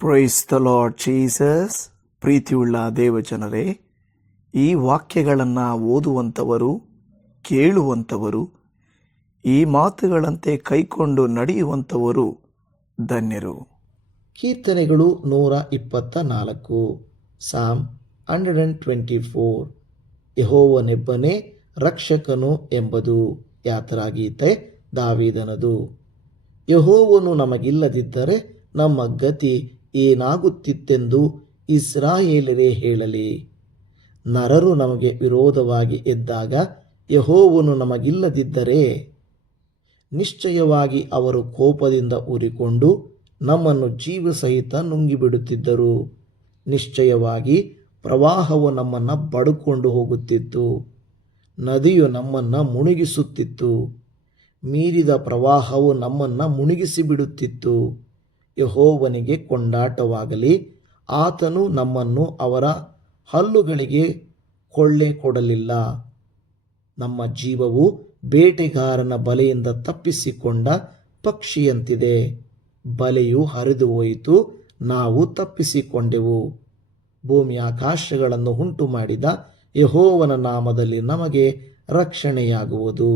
Price the lord Jesus. ಪ್ರೀತಿಯುಳ್ಳ ದೇವಜನರೇ, ಈ ವಾಕ್ಯಗಳನ್ನು ಓದುವಂಥವರು, ಕೇಳುವಂಥವರು, ಈ ಮಾತುಗಳಂತೆ ಕೈಕೊಂಡು ನಡೆಯುವಂಥವರು ಧನ್ಯರು. ಕೀರ್ತನೆಗಳು 124. ಸಾಮ್ 124. ಯೆಹೋವನೆಬ್ಬನೇ ರಕ್ಷಕನು ಎಂಬುದು ಯಾತ್ರಾಗೀತೆ ದಾವೀದನದು. ಯೆಹೋವನು ನಮಗಿಲ್ಲದಿದ್ದರೆ ನಮ್ಮ ಗತಿ ಏನಾಗುತ್ತಿತ್ತೆಂದು ಇಸ್ರಾಯೇಲರೇ ಹೇಳಲಿ. ನರರು ನಮಗೆ ವಿರೋಧವಾಗಿ ಎದ್ದಾಗ ಯೆಹೋವನು ನಮಗಿಲ್ಲದಿದ್ದರೆ ನಿಶ್ಚಯವಾಗಿ ಅವರು ಕೋಪದಿಂದ ಉರಿಕೊಂಡು ನಮ್ಮನ್ನು ಜೀವಸಹಿತ ನುಂಗಿಬಿಡುತ್ತಿದ್ದರು. ನಿಶ್ಚಯವಾಗಿ ಪ್ರವಾಹವು ನಮ್ಮನ್ನು ಬಡುಕೊಂಡು ಹೋಗುತ್ತಿತ್ತು, ನದಿಯು ನಮ್ಮನ್ನು ಮುಳುಗಿಸುತ್ತಿತ್ತು, ಮೀರಿದ ಪ್ರವಾಹವು ನಮ್ಮನ್ನು ಮುಳುಗಿಸಿಬಿಡುತ್ತಿತ್ತು. ಯೆಹೋವನಿಗೆ ಕೊಂಡಾಟವಾಗಲಿ, ಆತನು ನಮ್ಮನ್ನು ಅವರ ಹಲ್ಲುಗಳಿಗೆ ಕೊಳ್ಳೆ ಕೊಡಲಿಲ್ಲ. ನಮ್ಮ ಜೀವವು ಬೇಟೆಗಾರನ ಬಲೆಯಿಂದ ತಪ್ಪಿಸಿಕೊಂಡ ಪಕ್ಷಿಯಂತಿದೆ. ಬಲೆಯು ಹರಿದು ಹೋಯಿತು, ನಾವು ತಪ್ಪಿಸಿಕೊಂಡೆವು. ಭೂಮಿ ಆಕಾಶಗಳನ್ನು ಉಂಟು ಮಾಡಿದ ಯೆಹೋವನ ನಾಮದಲ್ಲಿ ನಮಗೆ ರಕ್ಷಣೆಯಾಗುವುದು.